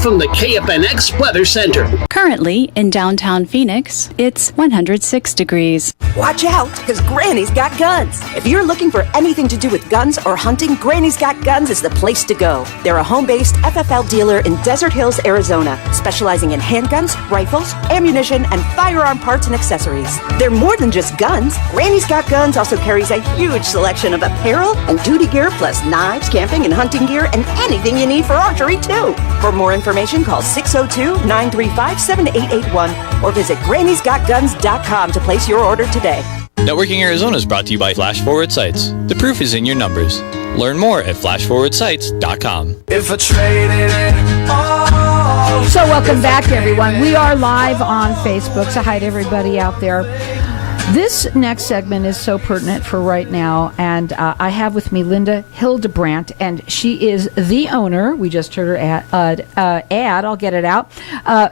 From the KFNX Weather Center. Currently in downtown Phoenix, it's 106 degrees. Watch out, because Granny's got guns. If you're looking for anything to do with guns or hunting, Granny's Got Guns is the place to go. They're a home-based FFL dealer in Desert Hills, Arizona, specializing in handguns, rifles, ammunition, and firearm parts and accessories. They're more than just guns. Granny's Got Guns also carries a huge selection of apparel and duty gear, plus knives, camping and hunting gear, and anything you need for archery, too. For more information, call 602-935-7881 or visit grannysgotguns.com to place your order today. Networking Arizona is brought to you by Flash Forward Sites. The proof is in your numbers. Learn more at flashforwardsites.com. If I traded it all. So welcome back, everyone. We are live on Facebook, so hi to everybody out there. This next segment is so pertinent for right now, and I have with me Linda Hildebrandt, and she is the owner, we just heard her ad, I'll get it out,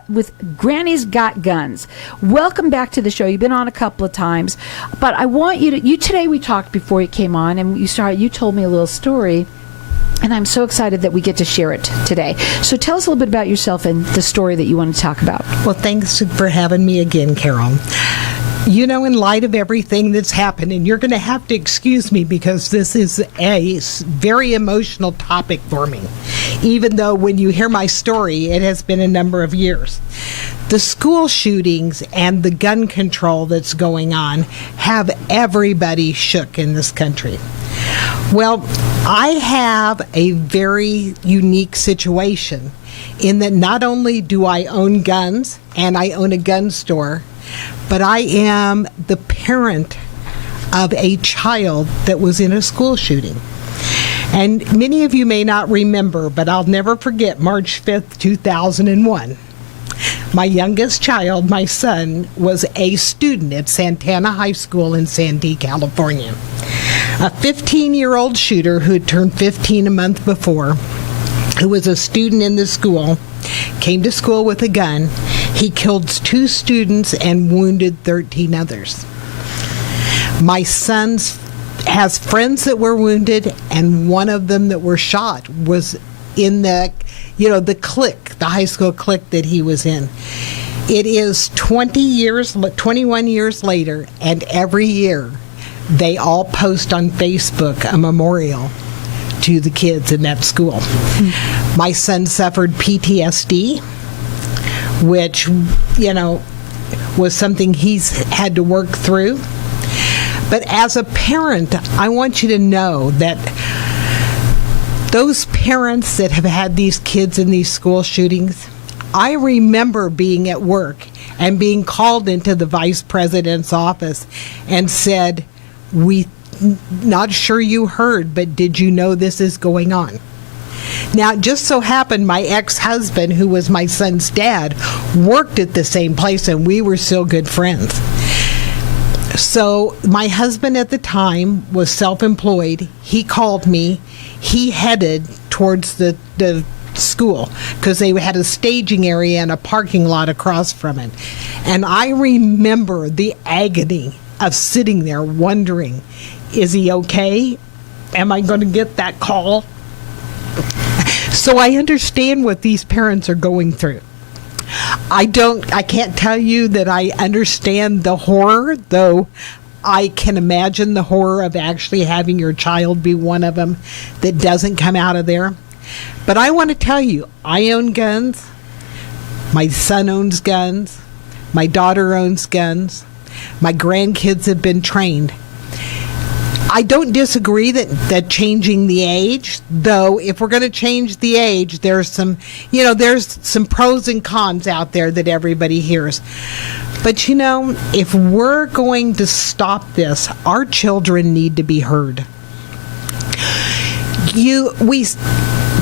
with Granny's Got Guns. Welcome back to the show. You've been on a couple of times, but I want you to, today we talked before you came on, and you told me a little story, and I'm so excited that we get to share it today. So tell us a little bit about yourself and the story that you want to talk about. Well, thanks for having me again, Carol. You know, in light of everything that's happened, and you're going to have to excuse me because this is a very emotional topic for me, even though when you hear my story, it has been a number of years. The school shootings and the gun control that's going on have everybody shook in this country. Well, I have a very unique situation in that not only do I own guns and I own a gun store, but I am the parent of a child that was in a school shooting. And many of you may not remember, but I'll never forget March 5th, 2001. My youngest child, my son, was a student at Santana High School in Santee, California. A 15-year-old shooter who had turned 15 a month before, who was a student in the school, came to school with a gun. He killed 2 students and wounded 13 others. My son has friends that were wounded, and one of them that were shot was in the clique, the high school clique that he was in. It is 21 years later, and every year they all post on Facebook a memorial to the kids in that school. My son suffered PTSD, which, was something he's had to work through. But as a parent, I want you to know that those parents that have had these kids in these school shootings, I remember being at work and being called into the vice president's office and said, "We not sure you heard, but did you know this is going on?" Now, it just so happened my ex-husband, who was my son's dad, worked at the same place, and we were still good friends. So my husband at the time was self-employed. He called me. He headed towards the school because they had a staging area and a parking lot across from it. And I remember the agony of sitting there wondering, is he okay? Am I going to get that call? So I understand what these parents are going through. I can't tell you that I understand the horror, though I can imagine the horror of actually having your child be one of them that doesn't come out of there. But I want to tell you, I own guns. My son owns guns. My daughter owns guns. My grandkids have been trained. I don't disagree that changing the age, though if we're going to change the age, there's some pros and cons out there that everybody hears. But if we're going to stop this, our children need to be heard.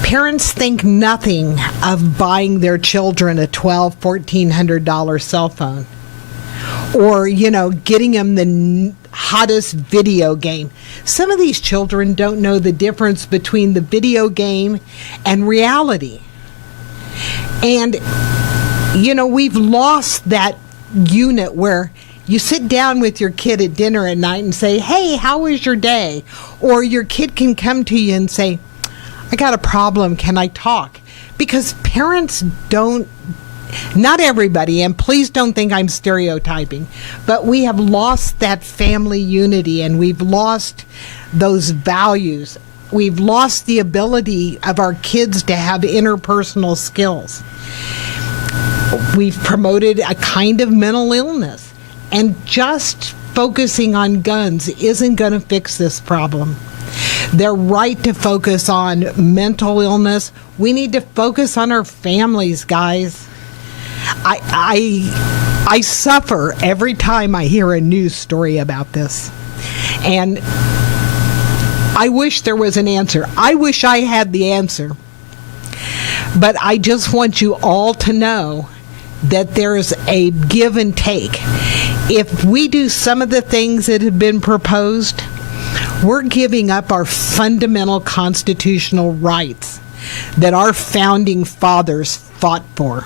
Parents think nothing of buying their children a $1,200-$1,400 cell phone, or getting them the hottest video game. Some of these children don't know the difference between the video game and reality. And we've lost that unit where you sit down with your kid at dinner at night and say, "Hey, how was your day?" Or your kid can come to you and say, "I got a problem, can I talk?" because parents don't, not everybody, and please don't think I'm stereotyping, but we have lost that family unity, and we've lost those values. We've lost the ability of our kids to have interpersonal skills. We've promoted a kind of mental illness, and just focusing on guns isn't going to fix this problem. They're right to focus on mental illness. We need to focus on our families, guys. I suffer every time I hear a news story about this. And I wish there was an answer. I wish I had the answer. But I just want you all to know that there's a give and take. If we do some of the things that have been proposed, we're giving up our fundamental constitutional rights that our founding fathers fought for.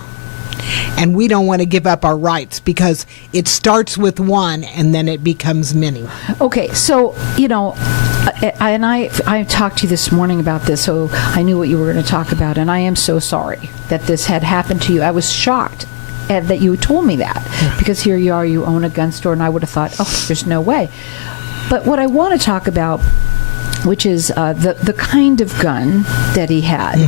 And we don't want to give up our rights because it starts with one and then it becomes many. Okay, so, I talked to you this morning about this, so I knew what you were going to talk about, and I am so sorry that this had happened to you. I was shocked that you told me that, because here you are, you own a gun store, and I would have thought, oh, there's no way. But what I want to talk about, which is the kind of gun that he had.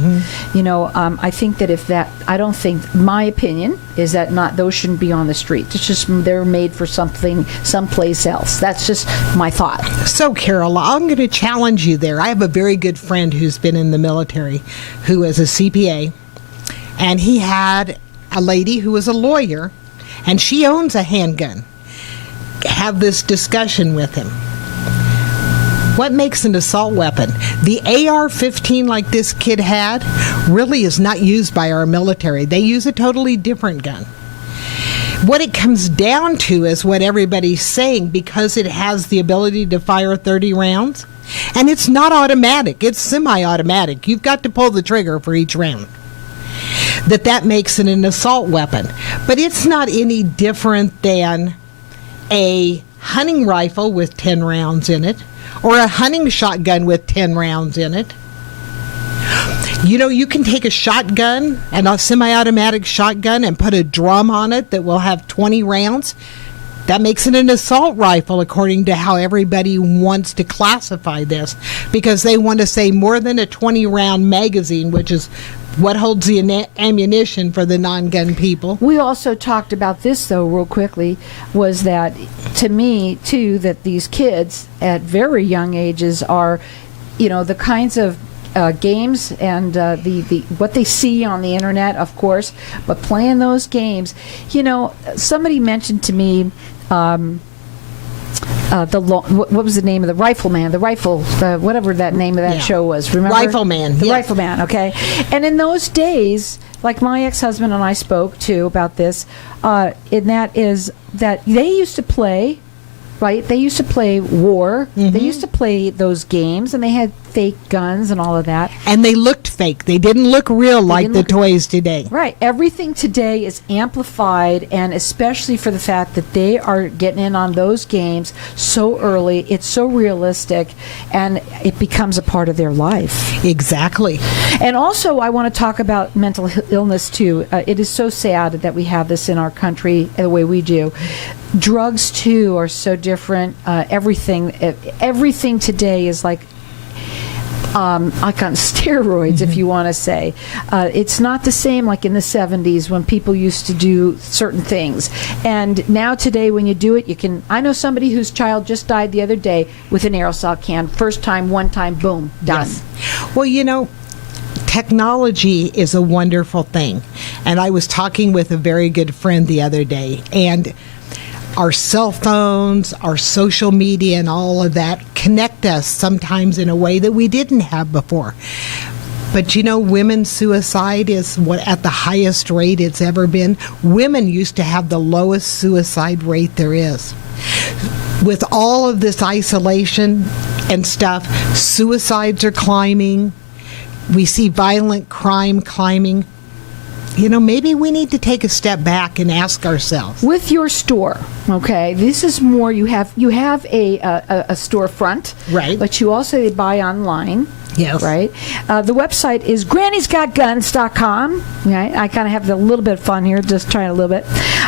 I think that I don't think, my opinion is that those shouldn't be on the street. It's just they're made for something someplace else. That's just my thought. So, Carol, I'm going to challenge you there. I have a very good friend who's been in the military, who is a CPA, and he had a lady who was a lawyer, and she owns a handgun. Have this discussion with him. What makes an assault weapon? The AR-15 like this kid had really is not used by our military. They use a totally different gun. What it comes down to is what everybody's saying, because it has the ability to fire 30 rounds, and it's not automatic, it's semi-automatic. You've got to pull the trigger for each round. That makes it an assault weapon. But it's not any different than a hunting rifle with 10 rounds in it, or a hunting shotgun with 10 rounds in it. You can take a shotgun, and a semi-automatic shotgun, and put a drum on it that will have 20 rounds. That makes it an assault rifle, according to how everybody wants to classify this, because they want to say more than a 20-round magazine, which is what holds the ammunition for the non-gun people. We also talked about this, though, real quickly, was that, to me, too, that these kids at very young ages are, the kinds of games and the what they see on the internet, of course, but playing those games. Somebody mentioned to me what was the name of the Rifleman? Whatever that name of that show was. Remember? Rifleman. The yes. Rifleman. Okay. And in those days, like my ex-husband and I spoke too about this, and that is that they used to play. Right? They used to play war. Mm-hmm. They used to play those games, and they had fake guns and all of that. And they looked fake. They didn't look real like the toys today. Right. Everything today is amplified, and especially for the fact that they are getting in on those games so early. It's so realistic, and it becomes a part of their life. Exactly. And also, I want to talk about mental illness, too. It is so sad that we have this in our country the way we do. Drugs, too, are so different. Everything today is like on steroids, if you want to say. It's not the same like in the 70s when people used to do certain things. And now today when you do it, you can... I know somebody whose child just died the other day with an aerosol can. First time, one time, boom, done. Yes. Well, technology is a wonderful thing. And I was talking with a very good friend the other day, and our cell phones, our social media, and all of that connect us sometimes in a way that we didn't have before. But women's suicide is at the highest rate it's ever been. Women used to have the lowest suicide rate there is. With all of this isolation and stuff, suicides are climbing. We see violent crime climbing. Maybe we need to take a step back and ask ourselves. With your store, okay, this is more, you have a storefront. Right. But you also buy online. Yes. Right? The website is grannysgotguns.com. Right? I kind of have a little bit of fun here, just trying a little bit.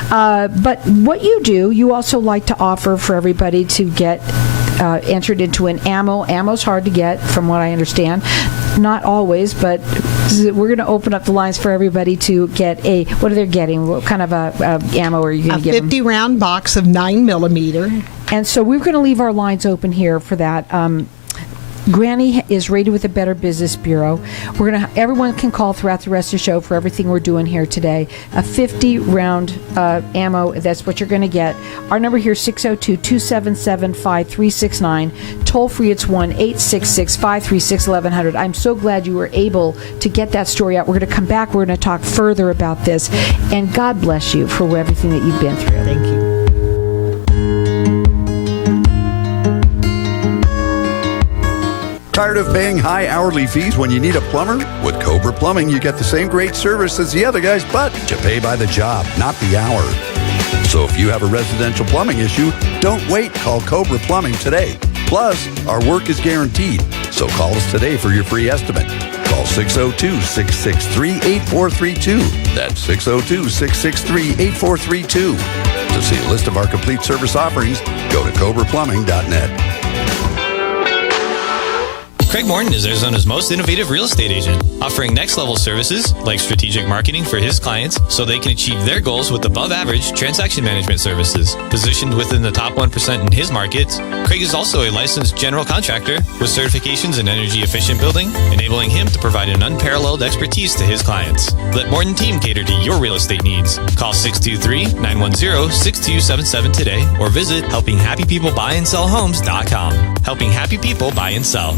But what you do, you also like to offer for everybody to get entered into an ammo. Ammo's hard to get, from what I understand. Not always, but we're going to open up the lines for everybody to get what are they getting? What kind of ammo are you going to give them? A 50-round box of 9mm. And so we're going to leave our lines open here for that. Granny is rated with the Better Business Bureau. Everyone can call throughout the rest of the show for everything we're doing here today. A 50-round ammo, that's what you're going to get. Our number here is 602-277-5369. Toll free, it's 1-866-536-1100. I'm so glad you were able to get that story out. We're going to come back. We're going to talk further about this. And God bless you for everything that you've been through. Thank you. Tired of paying high hourly fees when you need a plumber? With Cobra Plumbing, you get the same great service as the other guys, but you pay by the job, not the hour. So if you have a residential plumbing issue, don't wait. Call Cobra Plumbing today. Plus, our work is guaranteed. So call us today for your free estimate. Call 602-663-8432. That's 602-663-8432. To see a list of our complete service offerings, go to cobraplumbing.net. Craig Morton is Arizona's most innovative real estate agent, offering next-level services like strategic marketing for his clients so they can achieve their goals with above-average transaction management services. Positioned within the top 1% in his markets, Craig is also a licensed general contractor with certifications in energy-efficient building, enabling him to provide an unparalleled expertise to his clients. Let Morton team cater to your real estate needs. Call 623-910-6277 today or visit helpinghappypeoplebuyandsellhomes.com. Helping happy people buy and sell.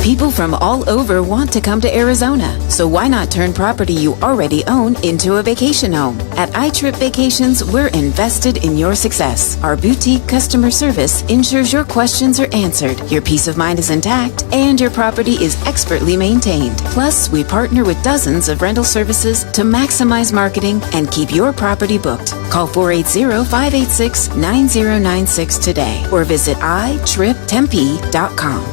People from all over want to come to Arizona, so why not turn property you already own into a vacation home? At iTrip Vacations, we're invested in your success. Our boutique customer service ensures your questions are answered, your peace of mind is intact, and your property is expertly maintained. Plus, we partner with dozens of rental services to maximize marketing and keep your property booked. Call 480-586-9096 today or visit itriptempe.com.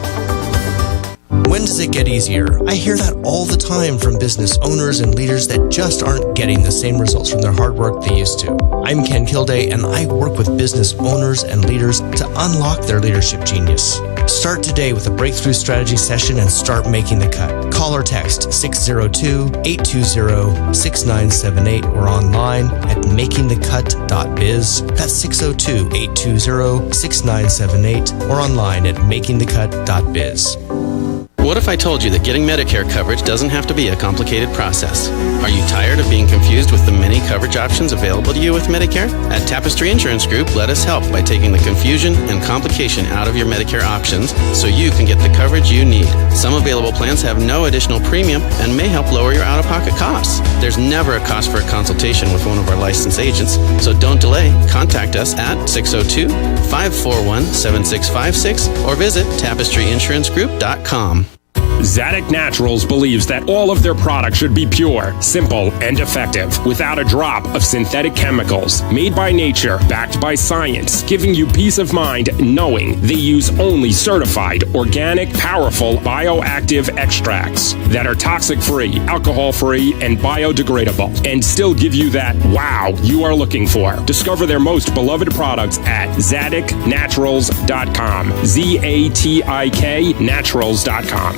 When does it get easier? I hear that all the time from business owners and leaders that just aren't getting the same results from their hard work they used to. I'm Ken Kilday, and I work with business owners and leaders to unlock their leadership genius. Start today with a breakthrough strategy session and start making the cut. Call or text 602-820-6978 or online at makingthecut.biz. That's 602-820-6978 or online at makingthecut.biz. What if I told you that getting Medicare coverage doesn't have to be a complicated process? Are you tired of being confused with the many coverage options available to you with Medicare? At Tapestry Insurance Group, let us help by taking the confusion and complication out of your Medicare options so you can get the coverage you need. Some available plans have no additional premium and may help lower your out-of-pocket costs. There's never a cost for a consultation with one of our licensed agents, so don't delay. Contact us at 602-541-7656 or visit tapestryinsurancegroup.com. Zadig Naturals believes that all of their products should be pure, simple, and effective, without a drop of synthetic chemicals, made by nature, backed by science, giving you peace of mind knowing they use only certified, organic, powerful, bioactive extracts that are toxic-free, alcohol-free, and biodegradable, and still give you that wow you are looking for. Discover their most beloved products at ZadigNaturals.com. ZATIK Naturals.com.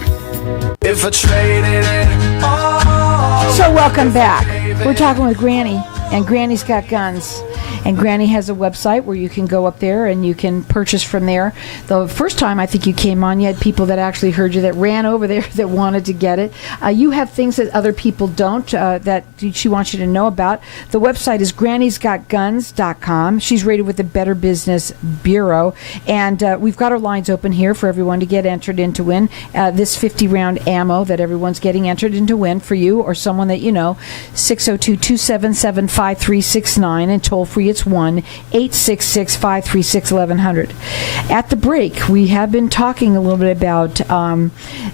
If I traded it all. So welcome back. We're talking with Granny, and Granny's Got Guns. And Granny has a website where you can go up there and you can purchase from there. The first time I think you came on, you had people that actually heard you that ran over there that wanted to get it. You have things that other people don't that she wants you to know about. The website is grannysgotguns.com. She's rated with the Better Business Bureau. And we've got our lines open here for everyone to get entered in to win this 50-round ammo that everyone's getting entered in to win for you or someone that you know. 602-277-5369 and toll free. It's 1-866-536-1100. At the break, we have been talking a little bit about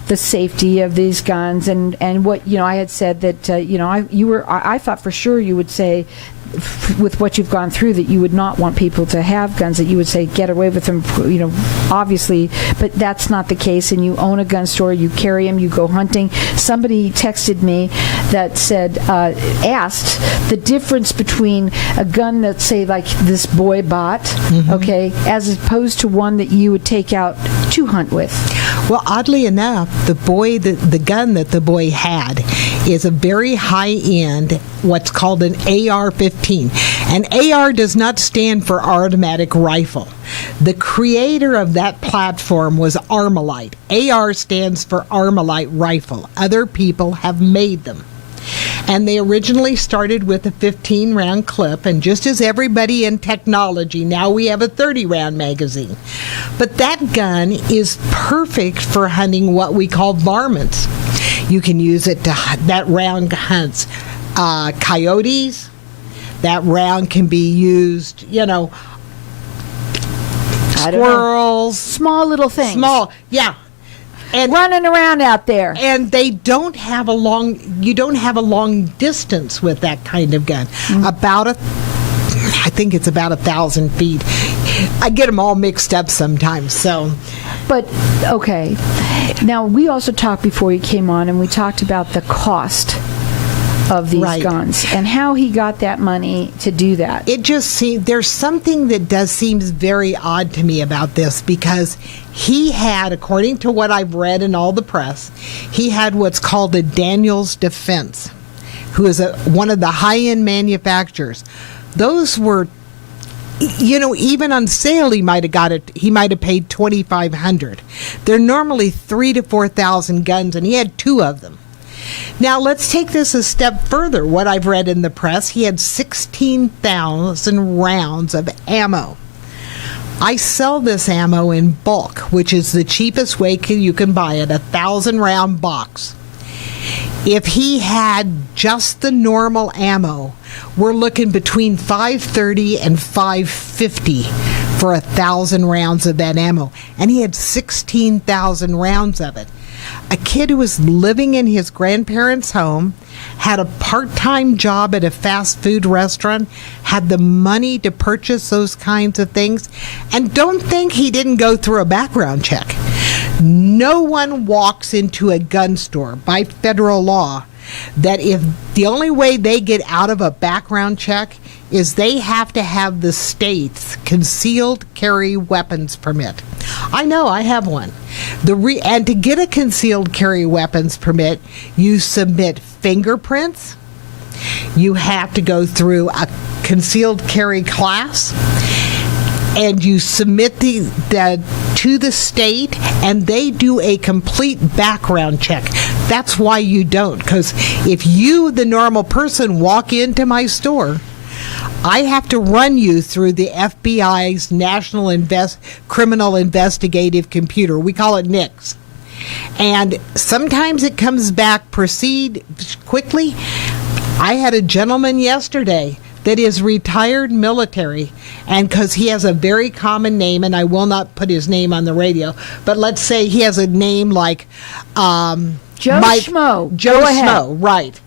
the safety of these guns and what I had said that I thought for sure you would say with what you've gone through, that you would not want people to have guns, that you would say get away with them, obviously, but that's not the case. And you own a gun store, you carry them, you go hunting. Somebody texted me that said, asked the difference between a gun that, say, like this boy bought, okay, as opposed to one that you would take out to hunt with. Well, oddly enough, the gun that the boy had is a very high-end, what's called an AR-15. And AR does not stand for automatic rifle. The creator of that platform was Armalite. AR stands for Armalite rifle. Other people have made them. And they originally started with a 15-round clip, and just as everybody in technology, now we have a 30-round magazine. But that gun is perfect for hunting what we call varmints. You can use it that round hunts coyotes. That round can be used, squirrels. Small little things. Small, yeah. And running around out there. And you don't have a long distance with that kind of gun. I think it's about 1,000 feet. I get them all mixed up sometimes, so. But, okay. Now, we also talked before you came on, and we talked about the cost of these guns and how he got that money to do that. It just seems there's something that seems very odd to me about this, because he had, according to what I've read in all the press, he had what's called a Daniels Defense, who is one of the high-end manufacturers. Those were, even on sale, he might have paid $2,500. They're normally 3,000 to 4,000 guns, and he had 2 of them. Now, let's take this a step further. What I've read in the press, he had 16,000 rounds of ammo. I sell this ammo in bulk, which is the cheapest way you can buy it, a 1,000-round box. If he had just the normal ammo, we're looking between $530 and $550 for 1,000 rounds of that ammo. And he had 16,000 rounds of it. A kid who was living in his grandparents' home, had a part-time job at a fast food restaurant, had the money to purchase those kinds of things, and don't think he didn't go through a background check. No one walks into a gun store by federal law that if the only way they get out of a background check is they have to have the state's concealed carry weapons permit. I know, I have one. And to get a concealed carry weapons permit, you submit fingerprints. You have to go through a concealed carry class, and you submit that to the state, and they do a complete background check. That's why you don't, because if you, the normal person, walk into my store, I have to run you through the FBI's National Criminal Investigative Computer. We call it NICS. And sometimes it comes back, proceed quickly. I had a gentleman yesterday that is retired military, and because he has a very common name, and I will not put his name on the radio, but let's say he has a name like Joe Schmo. Joe Schmo, right.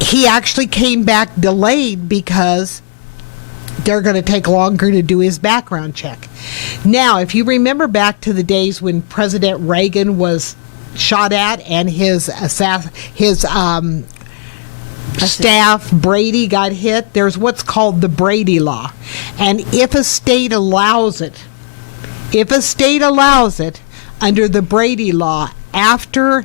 He actually came back delayed because they're going to take longer to do his background check. Now, if you remember back to the days when President Reagan was shot at and his staff, Brady, got hit, there's what's called the Brady Law. And if a state allows it, under the Brady Law, after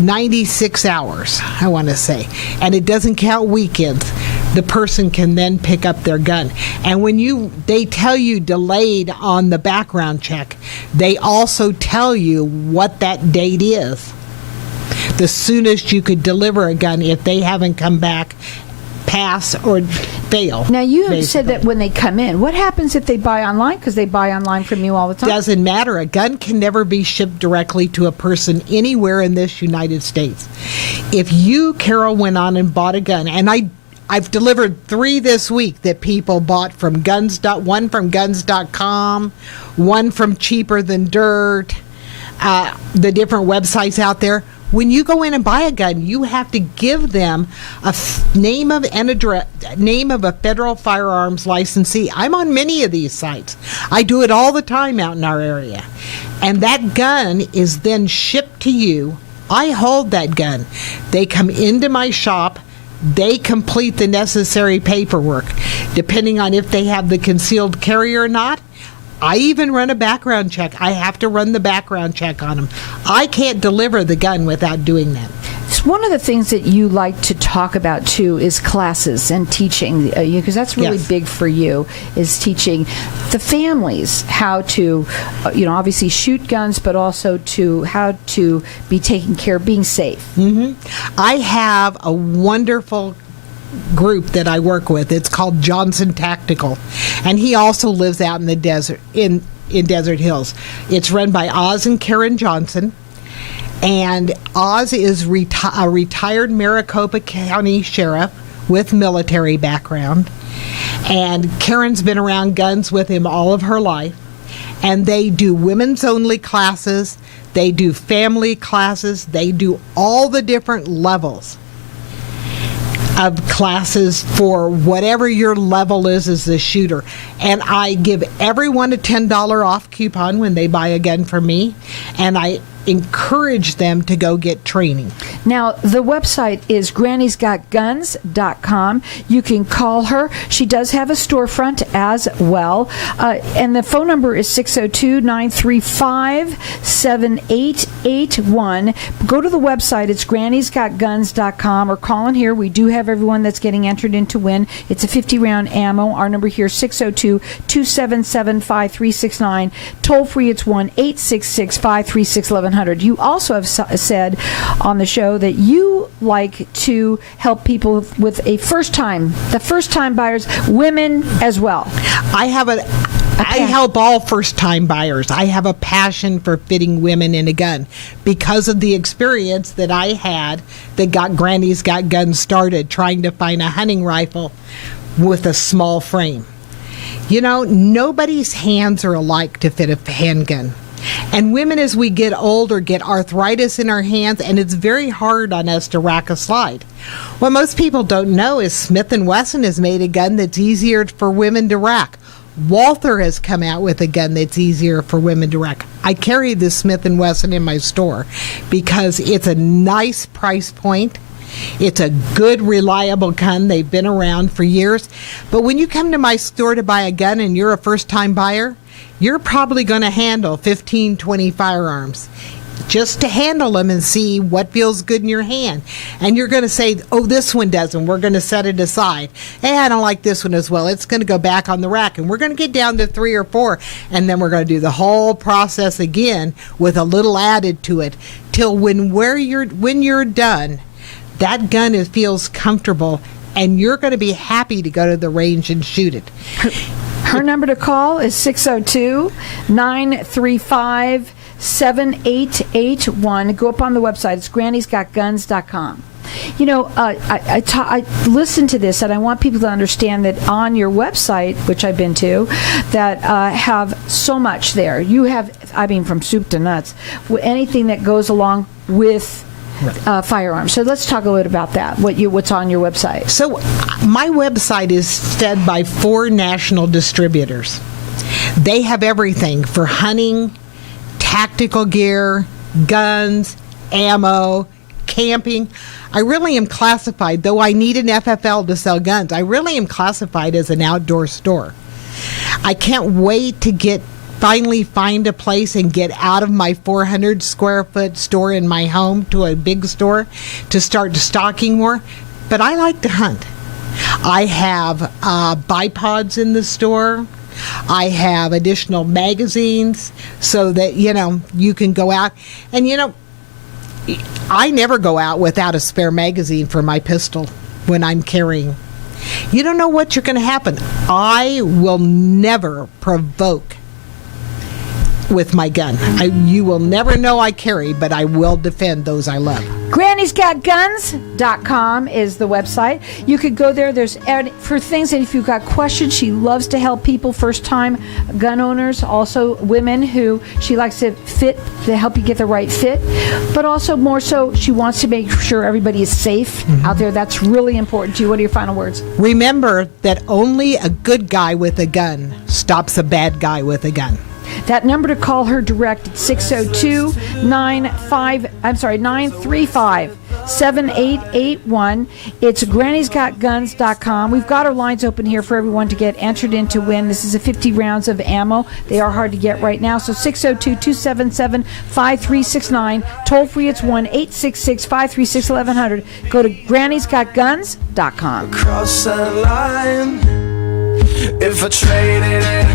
96 hours, I want to say, and it doesn't count weekends, the person can then pick up their gun. And when they tell you delayed on the background check, they also tell you what that date is. The soonest you could deliver a gun if they haven't come back, pass, or fail. Now, you said that when they come in, what happens if they buy online? Because they buy online from you all the time. Doesn't matter. A gun can never be shipped directly to a person anywhere in this United States. If you, Carol, went on and bought a gun, and I've delivered 3 this week that people bought from one from guns.com, one from Cheaper Than Dirt, the different websites out there. when you go in and buy a gun, you have to give them a name of a federal firearms licensee. I'm on many of these sites. I do it all the time out in our area. And that gun is then shipped to you. I hold that gun. They come into my shop. They complete the necessary paperwork. Depending on if they have the concealed carry or not, I even run a background check. I have to run the background check on them. I can't deliver the gun without doing that. It's one of the things that you like to talk about, too, is classes and teaching, because that's really big for you, is teaching the families how to, obviously shoot guns, but also to how to be taking care of being safe. Mm-hmm. I have a wonderful group that I work with. It's called Johnson Tactical, and he also lives out in the desert in Desert Hills. It's run by Oz and Karen Johnson, and Oz is a retired Maricopa County sheriff with military background, and Karen's been around guns with him all of her life, and they do women's only classes, they do family classes, they do all the different levels of classes for whatever your level is as a shooter. And I give everyone a $10 off coupon when they buy a gun from me, and I encourage them to go get training. Now, the website is grannysgotguns.com. You can call her. She does have a storefront as well. And the phone number is 602-935-7881. Go to the website. It's grannysgotguns.com, or call in here. We do have everyone that's getting entered in to win. It's a 50-round ammo. Our number here is 602-277-5369. Toll free, it's 1-866-536-1100. You also have said on the show that you like to help people with the first-time buyers, women as well. I help all first-time buyers. I have a passion for fitting women in a gun because of the experience that I had that got Granny's Got Guns started, trying to find a hunting rifle with a small frame. Nobody's hands are alike to fit a handgun. And women, as we get older, get arthritis in our hands, and it's very hard on us to rack a slide. What most people don't know is Smith & Wesson has made a gun that's easier for women to rack. Walther has come out with a gun that's easier for women to rack. I carry the Smith & Wesson in my store because it's a nice price point. It's a good, reliable gun. They've been around for years. But when you come to my store to buy a gun and you're a first-time buyer, you're probably going to handle 15, 20 firearms just to handle them and see what feels good in your hand. And you're going to say, oh, this one doesn't. We're going to set it aside. Hey, I don't like this one as well. It's going to go back on the rack. And we're going to get down to 3 or 4. And then we're going to do the whole process again with a little added to it till when you're done, that gun feels comfortable and you're going to be happy to go to the range and shoot it. Her number to call is 602-935-7881. Go up on the website. It's grannysgotguns.com. I listen to this, and I want people to understand that on your website, which I've been to, that have so much there. You have, from soup to nuts, anything that goes along with firearms. So let's talk a little bit about that. What's on your website? So my website is fed by 4 national distributors. They have everything for hunting, tactical gear, guns, ammo, camping. I really am classified, though I need an FFL to sell guns, I really am classified as an outdoor store. I can't wait to finally find a place and get out of my 400 square foot store in my home to a big store to start stocking more. But I like to hunt. I have bipods in the store. I have additional magazines so that, you can go out. And, I never go out without a spare magazine for my pistol when I'm carrying. You don't know what you're going to happen. I will never provoke with my gun. You will never know I carry, but I will defend those I love. Granny'sGotGuns.com is the website. You could go there. There's for things, and if you've got questions, she loves to help people, first-time gun owners, also women who she likes to help you get the right fit, but also more so she wants to make sure everybody is safe out there. That's really important to you. What are your final words? Remember that only a good guy with a gun stops a bad guy with a gun. That number to call her direct at 602-935-7881. It's Granny'sGotGuns.com. We've got our lines open here for everyone to get entered in to win. This is a 50 rounds of ammo. They are hard to get right now. So 602-277-5369. Toll free, it's 1-866-536-1100. Go to Granny'sGotGuns.com. Cross that line. If I traded it